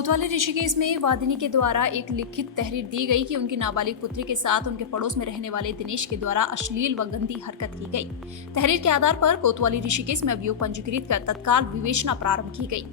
कोतवाली ऋषिकेश में वादिनी के द्वारा एक लिखित तहरीर दी गई कि उनकी नाबालिग पुत्री के साथ उनके पड़ोस में रहने वाले दिनेश के द्वारा अश्लील व गंदी हरकत की गई। तहरीर के आधार पर कोतवाली ऋषिकेश में अभियोग पंजीकृत कर तत्काल विवेचना प्रारंभ की गई।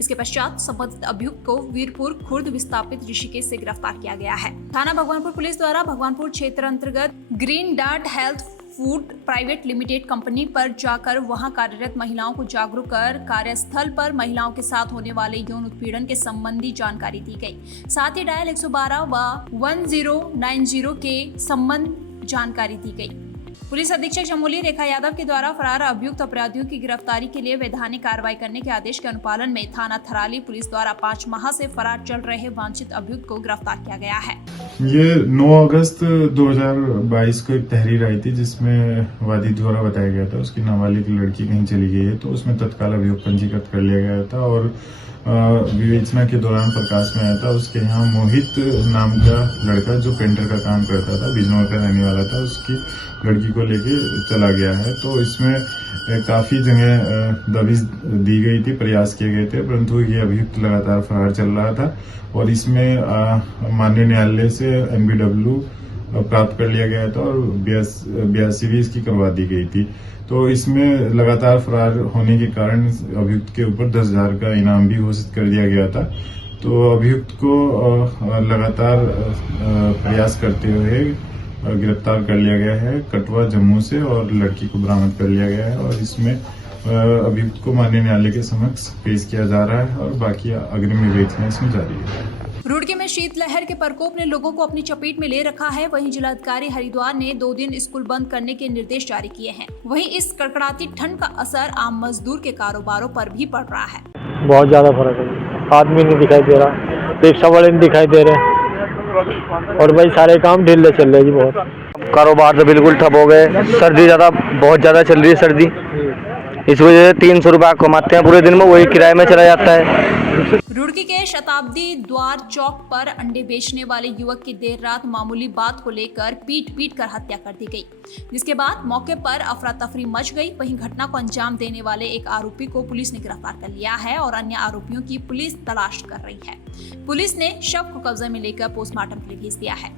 इसके पश्चात संबंधित अभियुक्त को वीरपुर खुर्द विस्थापित ऋषिकेश से गिरफ्तार किया गया है। थाना भगवानपुर पुलिस द्वारा भगवानपुर क्षेत्र अंतर्गत green dart health food private limited company पर जाकर वहां कार्यरत महिलाओं को जागरूक कर कार्यस्थल पर महिलाओं के साथ होने वाले यौन उत्पीड़न के संबंधी जानकारी दी गई। साथ ही डायल 112 व 1090 के संबंध जानकारी दी गई। पुलिस अधीक्षक चमोली रेखा यादव के द्वारा फरार अभियुक्त अपराधियों की गिरफ्तारी के लिए वैधानिक कार्रवाई करने के आदेश के अनुपालन में थाना थराली पुलिस द्वारा 5 माह से फरार चल रहे वांछित अभियुक्त को गिरफ्तार किया गया है। ये 9 अगस्त 2022 को एक तहरीर आई थी जिसमें वादी द्वारा बताया गया था उसकी नाबालिग लड़की कहीं चली गई है, तो उसमें तत्काल अभियोग पंजीकृत कर लिया गया था और विवेचना के दौरान प्रकाश में आया था उसके यहाँ मोहित नाम का लड़का जो पेंटर का काम करता था, बिजनौर का रहने वाला था, उसकी लड़की को लेके चला गया है। तो इसमें काफी जगह दबिश दी गई थी, प्रयास किए गए थे, परंतु ये अभियुक्त लगातार फरार चल रहा था और इसमें माननीय न्यायालय से MBW प्राप्त कर लिया गया था और 82 भी इसकी करवा दी गई थी। तो इसमें लगातार फरार होने के कारण अभियुक्त के ऊपर 10,000 का इनाम भी घोषित कर दिया गया था। तो अभियुक्त को लगातार प्रयास करते हुए गिरफ्तार कर लिया गया है कटवा जम्मू से और लड़की को बरामद कर लिया गया है और इसमें अभियुक्त को माननीय न्यायालय के समक्ष पेश किया जा रहा है और बाकी अग्रिम विवेचना इसमें जारी है। रुड़की में शीतलहर के प्रकोप ने लोगों को अपनी चपेट में ले रखा है। वहीं जिलाधिकारी हरिद्वार ने 2 दिन स्कूल बंद करने के निर्देश जारी किए हैं। वहीं इस कड़कड़ाती ठंड का असर आम मजदूर के कारोबारों पर भी पड़ रहा है। बहुत ज्यादा फर्क है, आदमी नहीं दिखाई दे रहा, रिक्शा वाले नहीं दिखाई दे रहे और भाई सारे काम ढीले चल रहे जी। बहुत कारोबार तो बिल्कुल ठप हो गए। सर्दी बहुत ज्यादा चल रही है सर्दी, इस वजह से 300 रुपया कमाते हैं पूरे दिन में, वही किराए में चला जाता है। रुड़की के शताब्दी द्वार चौक पर अंडे बेचने वाले युवक की देर रात मामूली बात को लेकर पीट कर हत्या कर दी गई, जिसके बाद मौके पर अफरा तफरी मच गई। वहीं घटना को अंजाम देने वाले एक आरोपी को पुलिस ने गिरफ्तार कर लिया है और अन्य आरोपियों की पुलिस तलाश कर रही है। पुलिस ने शव को कब्जे में लेकर पोस्टमार्टम के लिए भेज दिया है।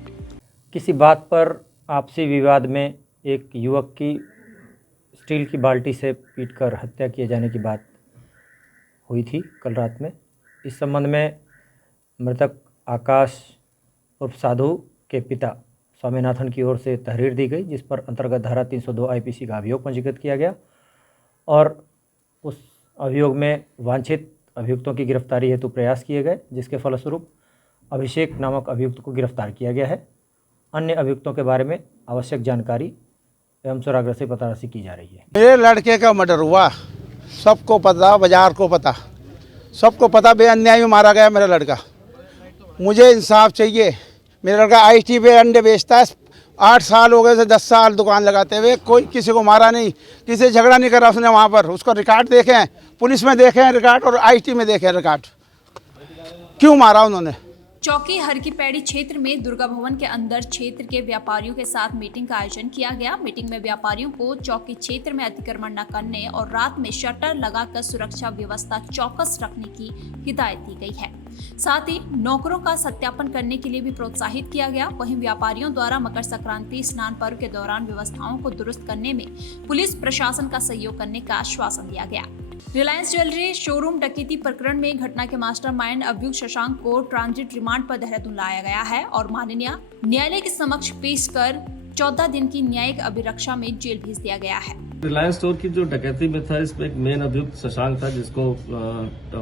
किसी बात पर आपसी विवाद में एक युवक की स्टील की बाल्टी से पीटकर हत्या किए जाने की बात हुई थी कल रात में। इस संबंध में मृतक आकाश उर्फ साधु के पिता स्वामीनाथन की ओर से तहरीर दी गई, जिस पर अंतर्गत धारा 302 IPC का अभियोग पंजीकृत किया गया और उस अभियोग में वांछित अभियुक्तों की गिरफ्तारी हेतु प्रयास किए गए, जिसके फलस्वरूप अभिषेक नामक अभियुक्त को गिरफ्तार किया गया है। अन्य अभियुक्तों के बारे में आवश्यक जानकारी एवं सुराग से पताराशी की जा रही है। मेरे लड़के का मर्डर हुआ, सबको पता, बाजार को पता, सबको पता, बेअन्याय में मारा गया मेरा लड़का। मुझे इंसाफ चाहिए। मेरा लड़का IT पे अंडे बेचता है, 8 साल हो गए से 10 साल दुकान लगाते हुए, कोई किसी को मारा नहीं, किसी से झगड़ा नहीं करा उसने। वहाँ पर उसका रिकॉर्ड देखे हैं, पुलिस में देखे हैं रिकॉर्ड और IT में देखे हैं रिकॉर्ड। क्यों मारा उन्होंने? चौकी हरकीपैड़ी क्षेत्र में दुर्गा भवन के अंदर क्षेत्र के व्यापारियों के साथ मीटिंग का आयोजन किया गया। मीटिंग में व्यापारियों को चौकी क्षेत्र में अतिक्रमण न करने और रात में शटर लगाकर सुरक्षा व्यवस्था चौकस रखने की हिदायत दी गई है। साथ ही नौकरों का सत्यापन करने के लिए भी प्रोत्साहित किया गया। वहीं व्यापारियों द्वारा मकर संक्रांति स्नान पर्व के दौरान व्यवस्थाओं को दुरुस्त करने में पुलिस प्रशासन का सहयोग करने का आश्वासन दिया गया। रिलायंस ज्वेलरी शोरूम डकैती प्रकरण में घटना के मास्टरमाइंड अभियुक्त शशांक को ट्रांजिट रिमांड पर देहरादून लाया गया है और माननीय न्यायालय के समक्ष पेश कर 14 दिन की न्यायिक अभिरक्षा में जेल भेज दिया गया है। रिलायंस स्टोर की जो डकैती में था, इसमें एक मेन अभियुक्त शशांक था, जिसको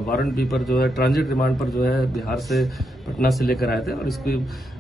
वारंट बी पर जो है ट्रांजिट रिमांड पर जो है बिहार से पटना से लेकर आए थे और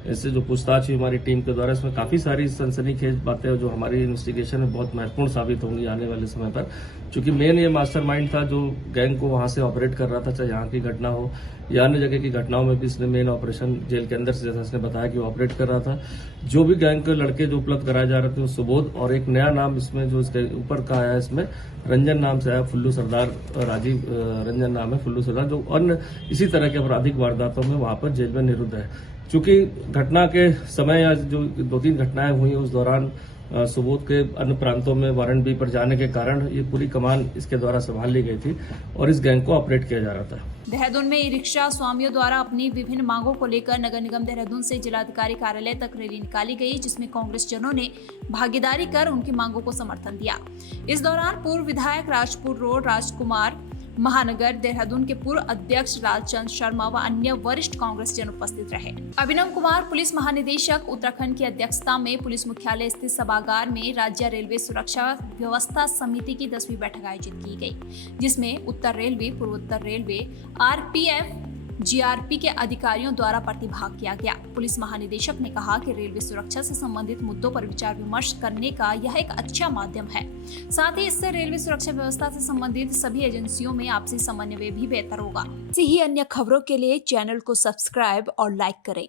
इससे जो पूछताछ हुई हमारी टीम के द्वारा, इसमें काफी सारी सनसनीखेज बातें जो हमारी इन्वेस्टिगेशन में बहुत महत्वपूर्ण साबित होंगी आने वाले समय पर। चूंकि मेन ये मास्टरमाइंड था जो गैंग को वहां से ऑपरेट कर रहा था, चाहे यहाँ की घटना हो या अन्य जगह की घटनाओं में भी इसने मेन ऑपरेशन जेल के अंदर से, जैसा इसने बताया कि ऑपरेट कर रहा था। जो भी गैंग के लड़के जो उपलब्ध कराए जा रहे थे, सुबोध और एक नया नाम इसमें जो इसके ऊपर का आया, इसमें रंजन नाम से आया, फुल्लू सरदार, राजीव रंजन नाम है फुल्लू सरदार, जो अन्य इसी तरह के आपराधिक वारदातों में वहां पर जेल में निरुद्ध है। चूंकि घटना के समय या जो 2-3 घटनाएं हुई उस दौरान सुबोध के अन्य प्रांतों में वारंट बी पर जाने के कारण ये पूरी कमान इसके द्वारा संभाल ली गई थी और इस गैंग को ऑपरेट किया जा रहा था। देहरादून में ई रिक्शा स्वामियों द्वारा अपनी विभिन्न मांगों को लेकर नगर निगम देहरादून से जिलाधिकारी कार्यालय तक रैली निकाली गई, जिसमें कांग्रेस जनों ने भागीदारी कर उनकी मांगों को समर्थन दिया। इस दौरान पूर्व विधायक राजपुर रोड राजकुमार, महानगर देहरादून के पूर्व अध्यक्ष लालचंद शर्मा व अन्य वरिष्ठ कांग्रेस जन उपस्थित रहे। अभिनव कुमार पुलिस महानिदेशक उत्तराखंड की अध्यक्षता में पुलिस मुख्यालय स्थित सभागार में राज्य रेलवे सुरक्षा व्यवस्था समिति की 10वीं बैठक आयोजित की गई, जिसमें उत्तर रेलवे, पूर्वोत्तर रेलवे, आरपीएफ, जीआरपी के अधिकारियों द्वारा प्रतिभाग किया गया। पुलिस महानिदेशक ने कहा कि रेलवे सुरक्षा से संबंधित मुद्दों पर विचार विमर्श करने का यह एक अच्छा माध्यम है। साथ ही इससे रेलवे सुरक्षा व्यवस्था से संबंधित सभी एजेंसियों में आपसी समन्वय भी बेहतर होगा। ऐसी ही अन्य खबरों के लिए चैनल को सब्सक्राइब और लाइक करें।